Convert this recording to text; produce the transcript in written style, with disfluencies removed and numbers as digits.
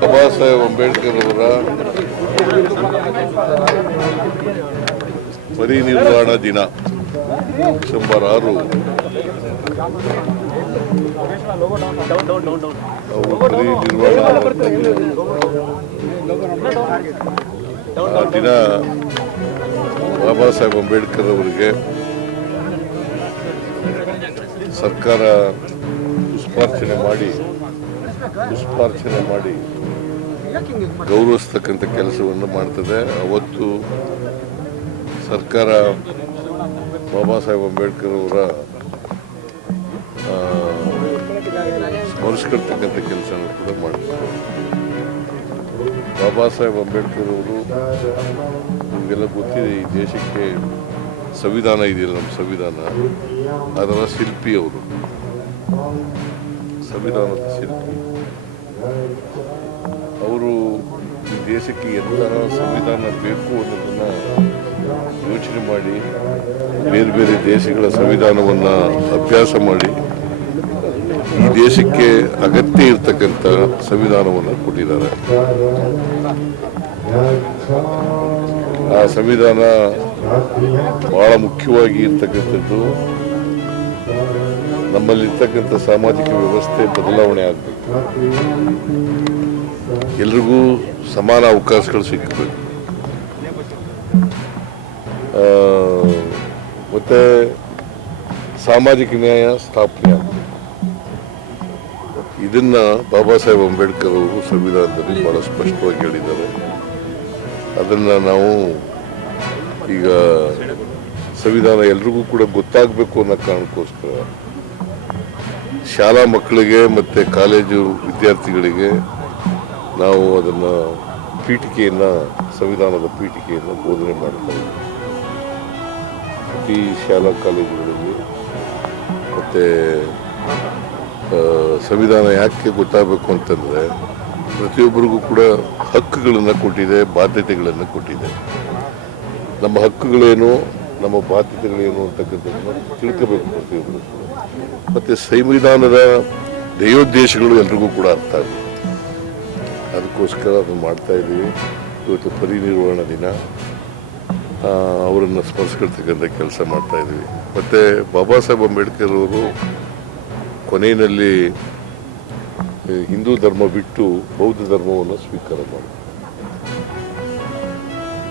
ಬಾಬಾ ಸಾಹೇಬ್ ಅಂಬೇಡ್ಕರ್ ಅವರ ಪರಿನಿರ್ವಾಣ ದಿನ ಡಿಸೆಂಬರ್ 6 ಅವರು ಪರಿನಿರ್ವಾಣ ಆ ದಿನ ಬಾಬಾ ಸಾಹೇಬ್ ಅಂಬೇಡ್ಕರ್ ಅವರಿಗೆ ಸರ್ಕಾರ ಪುಷ್ಪಾರ್ಚನೆ ಮಾಡಿ ಗೌರವಿಸ್ತಕ್ಕಂಥ ಕೆಲಸವನ್ನು ಮಾಡ್ತದೆ. ಅವತ್ತು ಸರ್ಕಾರ ಬಾಬಾ ಸಾಹೇಬ್ ಅಂಬೇಡ್ಕರ್ ಅವರ ಸ್ಮರಿಸ್ಕೊಳ್ತಕ್ಕಂಥ ಕೆಲಸನ ಕೂಡ ಮಾಡ್ತಾರೆ. ಬಾಬಾ ಸಾಹೇಬ್ ಅಂಬೇಡ್ಕರ್ ಅವರು ನಿಮಗೆಲ್ಲ ಗೊತ್ತಿದೆ, ಈ ದೇಶಕ್ಕೆ ಸಂವಿಧಾನ ಇದೆಯಲ್ಲ, ನಮ್ಮ ಸಂವಿಧಾನ, ಅದರ ಶಿಲ್ಪಿ ಅವರು, ಸಂವಿಧಾನದ ಶಿಲ್ಪಿ ಅವರು. ಈ ದೇಶಕ್ಕೆ ಎಂತಹ ಸಂವಿಧಾನ ಬೇಕು ಅನ್ನೋದನ್ನು ಯೋಚನೆ ಮಾಡಿ ಬೇರೆ ಬೇರೆ ದೇಶಗಳ ಸಂವಿಧಾನವನ್ನು ಅಭ್ಯಾಸ ಮಾಡಿ ಈ ದೇಶಕ್ಕೆ ಅಗತ್ಯ ಇರತಕ್ಕಂಥ ಸಂವಿಧಾನವನ್ನು ಕೊಟ್ಟಿದ್ದಾರೆ. ಆ ಸಂವಿಧಾನ ಬಹಳ ಮುಖ್ಯವಾಗಿ ಇರ್ತಕ್ಕಂಥದ್ದು ನಮ್ಮಲ್ಲಿರ್ತಕ್ಕಂಥ ಸಾಮಾಜಿಕ ವ್ಯವಸ್ಥೆ ಬದಲಾವಣೆ ಆಗಬೇಕು, ಎಲ್ರಿಗೂ ಸಮಾನ ಅವಕಾಶಗಳು ಸಿಗಬೇಕು, ಮತ್ತೆ ಸಾಮಾಜಿಕ ನ್ಯಾಯ ಸ್ಥಾಪನೆ ಆಗಬೇಕು. ಇದನ್ನ ಬಾಬಾ ಸಾಹೇಬ್ ಅಂಬೇಡ್ಕರ್ ಅವರು ಸಂವಿಧಾನದಲ್ಲಿ ಬಹಳ ಸ್ಪಷ್ಟವಾಗಿ ಹೇಳಿದ್ದಾರೆ. ಅದನ್ನ ನಾವು ಈಗ ಸಂವಿಧಾನ ಎಲ್ರಿಗೂ ಕೂಡ ಗೊತ್ತಾಗಬೇಕು ಅನ್ನೋ ಕಾರಣಕ್ಕೋಸ್ಕರ ಶಾಲಾ ಮಕ್ಕಳಿಗೆ ಮತ್ತು ಕಾಲೇಜು ವಿದ್ಯಾರ್ಥಿಗಳಿಗೆ ನಾವು ಅದನ್ನು ಸಂವಿಧಾನದ ಪೀಠಿಕೆಯನ್ನು ಬೋಧನೆ ಮಾಡ್ತಾರೆ. ಪ್ರತಿ ಶಾಲಾ ಕಾಲೇಜುಗಳಲ್ಲಿ ಮತ್ತು ಸಂವಿಧಾನ ಯಾಕೆ ಗೊತ್ತಾಗಬೇಕು ಅಂತಂದರೆ ಪ್ರತಿಯೊಬ್ಬರಿಗೂ ಕೂಡ ಹಕ್ಕುಗಳನ್ನು ಕೊಟ್ಟಿದೆ, ಬಾಧ್ಯತೆಗಳನ್ನು ಕೊಟ್ಟಿದೆ. ನಮ್ಮ ಹಕ್ಕುಗಳೇನು, ನಮ್ಮ ಬಾಧ್ಯತೆಗಳೇನು ಅಂತಕ್ಕಂಥದ್ದನ್ನು ತಿಳ್ಕೋಬೇಕು ಪ್ರತಿಯೊಬ್ಬರು. ಮತ್ತು ಸಂವಿಧಾನದ ಧ್ಯೇಯೋದ್ದೇಶಗಳು ಎಲ್ರಿಗೂ ಕೂಡ ಅರ್ಥ ಆಗಬೇಕು. ಅದಕ್ಕೋಸ್ಕರ ಅದನ್ನು ಮಾಡ್ತಾ ಇದ್ದೀವಿ. ಇವತ್ತು ಪರಿನಿರ್ವಾಣ ದಿನ, ಅವರನ್ನು ಸ್ಮರಿಸ್ಕೊಳ್ತಕ್ಕಂಥ ಕೆಲಸ ಮಾಡ್ತಾ ಇದ್ದೀವಿ. ಮತ್ತು ಬಾಬಾ ಸಾಹೇಬ್ ಅಂಬೇಡ್ಕರ್ ಅವರು ಕೊನೆಯಲ್ಲಿ ಹಿಂದೂ ಧರ್ಮ ಬಿಟ್ಟು ಬೌದ್ಧ ಧರ್ಮವನ್ನು ಸ್ವೀಕಾರ ಮಾಡಿದರು.